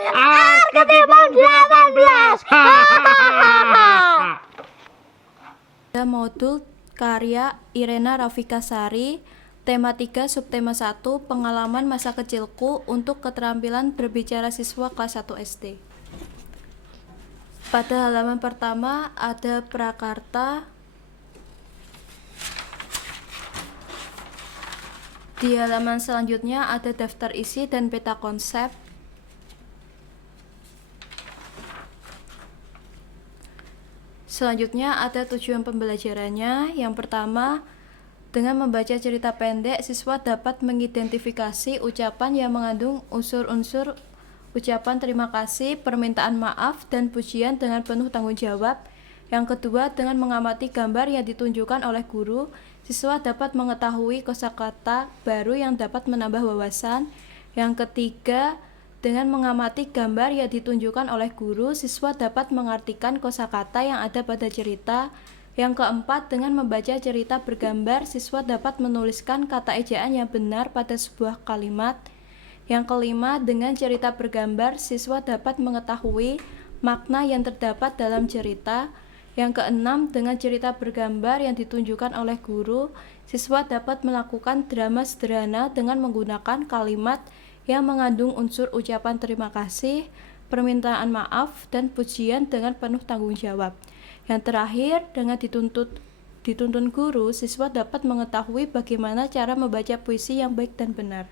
Arketipon 18. Ada modul karya Irena Rafikasari, tema 3, subtema 1, pengalaman masa kecilku untuk keterampilan berbicara siswa kelas 1 SD. Pada halaman pertama ada prakarta. Di halaman selanjutnya ada daftar isi dan peta konsep. Selanjutnya ada tujuan pembelajarannya. Yang pertama, dengan membaca cerita pendek, siswa dapat mengidentifikasi ucapan yang mengandung unsur-unsur ucapan terima kasih, permintaan maaf, dan pujian dengan penuh tanggung jawab. Yang kedua, dengan mengamati gambar yang ditunjukkan oleh guru, siswa dapat mengetahui kosakata baru yang dapat menambah wawasan. Yang ketiga, dengan mengamati gambar yang ditunjukkan oleh guru, siswa dapat mengartikan kosakata yang ada pada cerita. Yang keempat, dengan membaca cerita bergambar, siswa dapat menuliskan kata ejaan yang benar pada sebuah kalimat. Yang kelima, dengan cerita bergambar, siswa dapat mengetahui makna yang terdapat dalam cerita. Yang keenam, dengan cerita bergambar yang ditunjukkan oleh guru, siswa dapat melakukan drama sederhana dengan menggunakan kalimat yang mengandung unsur ucapan terima kasih, permintaan maaf, dan pujian dengan penuh tanggung jawab. Yang terakhir, dengan dituntun guru, siswa dapat mengetahui bagaimana cara membaca puisi yang baik dan benar.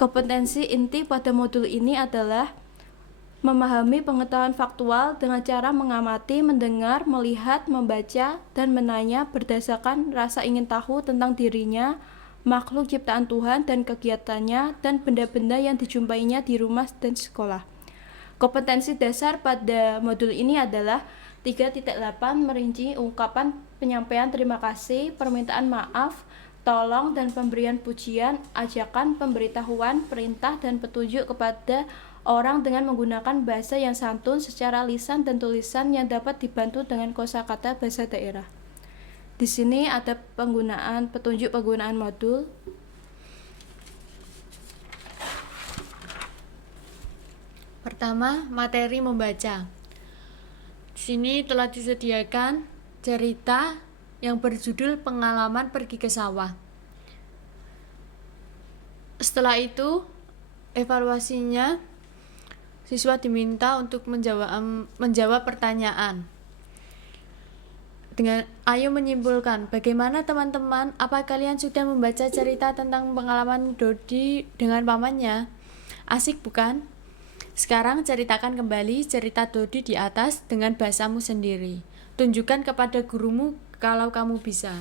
Kompetensi inti pada modul ini adalah memahami pengetahuan faktual dengan cara mengamati, mendengar, melihat, membaca, dan menanya berdasarkan rasa ingin tahu tentang dirinya, makhluk ciptaan Tuhan dan kegiatannya, dan benda-benda yang dijumpainya di rumah dan sekolah. Kompetensi dasar pada modul ini adalah 3.8 merinci ungkapan penyampaian terima kasih, permintaan maaf, tolong, dan pemberian pujian, ajakan, pemberitahuan, perintah, dan petunjuk kepada orang dengan menggunakan bahasa yang santun secara lisan dan tulisan yang dapat dibantu dengan kosakata bahasa daerah. Di sini ada petunjuk penggunaan modul. Pertama, materi membaca. Di sini telah disediakan cerita yang berjudul Pengalaman Pergi ke Sawah. Setelah itu, evaluasinya siswa diminta untuk menjawab pertanyaan. Ayo menyimpulkan, bagaimana teman-teman? Apa kalian sudah membaca cerita tentang pengalaman Dodi dengan pamannya? Asik bukan? Sekarang ceritakan kembali cerita Dodi di atas dengan bahasamu sendiri. Tunjukkan kepada gurumu kalau kamu bisa.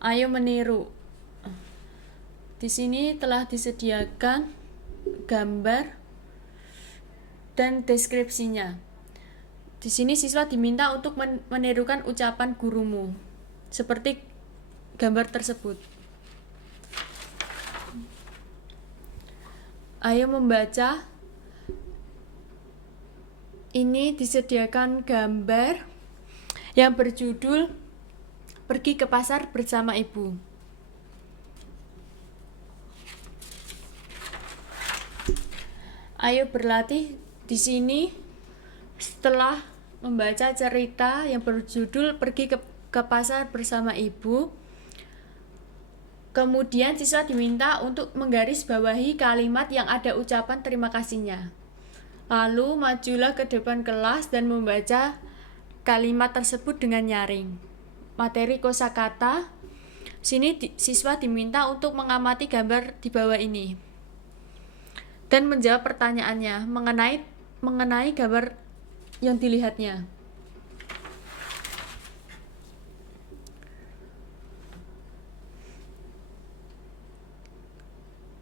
Ayo meniru. Di sini telah disediakan gambar dan deskripsinya. Di sini siswa diminta untuk menirukan ucapan gurumu, seperti gambar tersebut. Ayo membaca. Ini disediakan gambar yang berjudul Pergi ke Pasar Bersama Ibu. Ayo berlatih di sini. Setelah membaca cerita yang berjudul Pergi ke Pasar Bersama Ibu, kemudian siswa diminta untuk menggarisbawahi kalimat yang ada ucapan terima kasihnya. Lalu majulah ke depan kelas dan membaca kalimat tersebut dengan nyaring. Materi kosakata. Sini siswa diminta untuk mengamati gambar di bawah ini dan menjawab pertanyaannya mengenai gambar yang dilihatnya.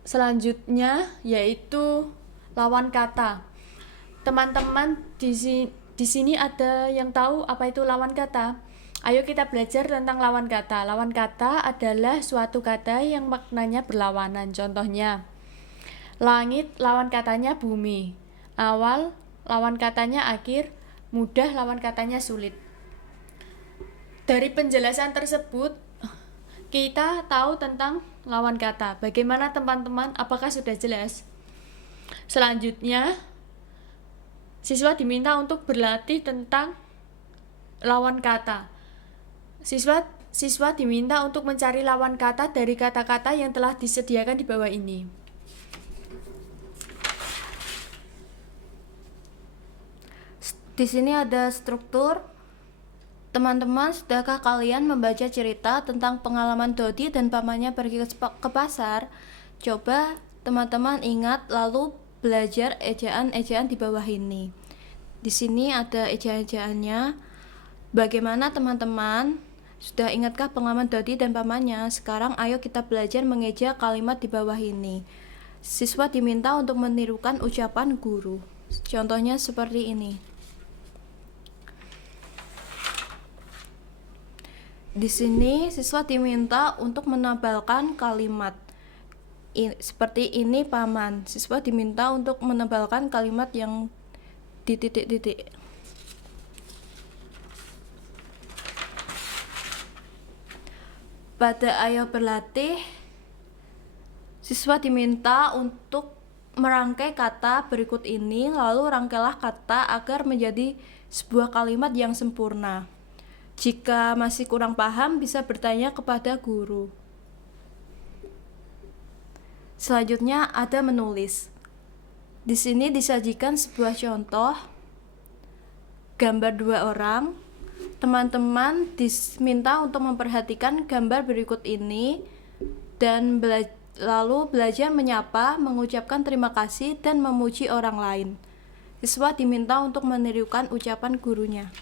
Selanjutnya yaitu lawan kata. Teman-teman di sini ada yang tahu apa itu lawan kata? Ayo kita belajar tentang lawan kata. Lawan kata adalah suatu kata yang maknanya berlawanan. Contohnya, langit lawan katanya bumi. Awal lawan katanya akhir, mudah lawan katanya sulit. Dari penjelasan tersebut kita tahu tentang lawan kata. Bagaimana teman-teman? Apakah sudah jelas? Selanjutnya, siswa diminta untuk berlatih tentang lawan kata. Siswa diminta untuk mencari lawan kata dari kata-kata yang telah disediakan di bawah ini. Di sini ada struktur. Teman-teman, sudahkah kalian membaca cerita tentang pengalaman Dodi dan pamannya pergi ke pasar? Coba teman-teman ingat lalu belajar ejaan-ejaan di bawah ini. Di sini ada ejaan-ejaannya. Bagaimana teman-teman? Sudah ingatkah pengalaman Dodi dan pamannya? Sekarang ayo kita belajar mengeja kalimat di bawah ini. Siswa diminta untuk menirukan ucapan guru. Contohnya seperti ini. Di sini siswa diminta untuk menebalkan kalimat. Seperti ini paman. Siswa diminta untuk menebalkan kalimat yang di titik-titik. Pada ayo berlatih, siswa diminta untuk merangkai kata berikut ini, lalu rangkailah kata agar menjadi sebuah kalimat yang sempurna. Jika masih kurang paham, bisa bertanya kepada guru. Selanjutnya ada menulis. Di sini disajikan sebuah contoh gambar 2 orang. Teman-teman diminta untuk memperhatikan gambar berikut ini dan lalu belajar menyapa, mengucapkan terima kasih, dan memuji orang lain. Siswa diminta untuk menirukan ucapan gurunya.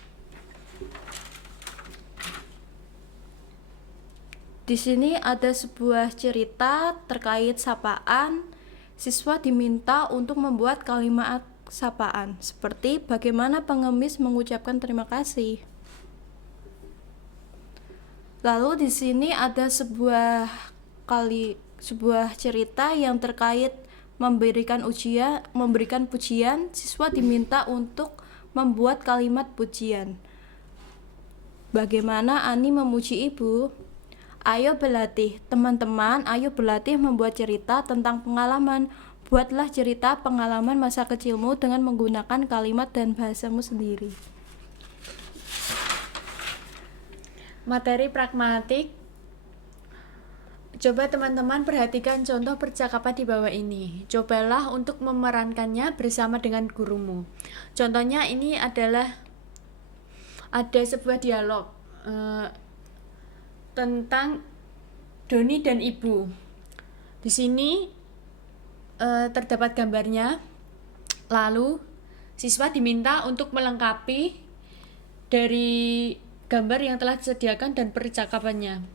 Di sini ada sebuah cerita terkait sapaan. Siswa diminta untuk membuat kalimat sapaan, seperti bagaimana pengemis mengucapkan terima kasih. Lalu di sini ada sebuah cerita yang terkait memberikan pujian. Siswa diminta untuk membuat kalimat pujian. Bagaimana Ani memuji ibu? Ayo berlatih, teman-teman, ayo berlatih membuat cerita tentang pengalaman. Buatlah cerita pengalaman masa kecilmu dengan menggunakan kalimat dan bahasamu sendiri. Materi pragmatik. Coba teman-teman perhatikan contoh percakapan di bawah ini. Cobalah untuk memerankannya bersama dengan gurumu. Contohnya ini adalah ada sebuah dialog tentang Doni dan ibu. Di sini terdapat gambarnya. Lalu siswa diminta untuk melengkapi dari gambar yang telah disediakan dan percakapannya.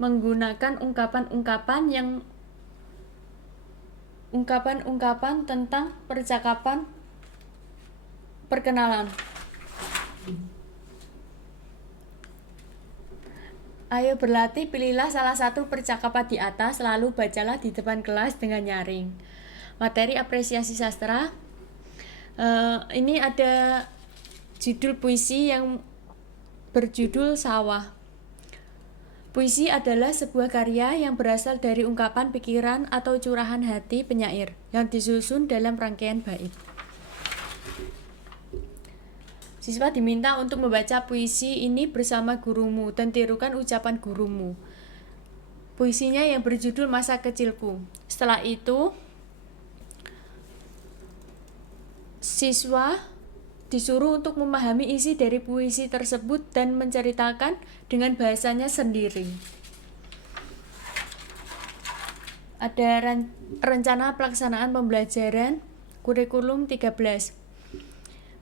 Menggunakan ungkapan tentang percakapan perkenalan. Ayo berlatih, pilihlah salah satu percakapan di atas, lalu bacalah di depan kelas dengan nyaring. Materi apresiasi sastra. Ini ada judul puisi yang berjudul Sawah. Puisi adalah sebuah karya yang berasal dari ungkapan pikiran atau curahan hati penyair yang disusun dalam rangkaian bait. Siswa diminta untuk membaca puisi ini bersama gurumu dan tirukan ucapan gurumu. Puisinya yang berjudul Masa Kecilku. Setelah itu, siswa disuruh untuk memahami isi dari puisi tersebut dan menceritakan dengan bahasanya sendiri. Ada rencana pelaksanaan pembelajaran kurikulum 13.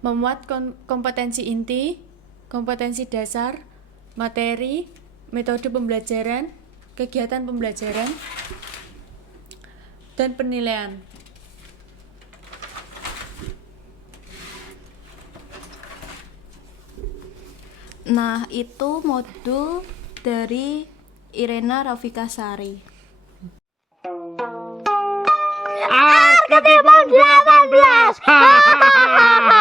Memuat kompetensi inti, kompetensi dasar, materi, metode pembelajaran, kegiatan pembelajaran, dan penilaian. Nah, itu modul dari Irena Rafikasari. Arketipon 18.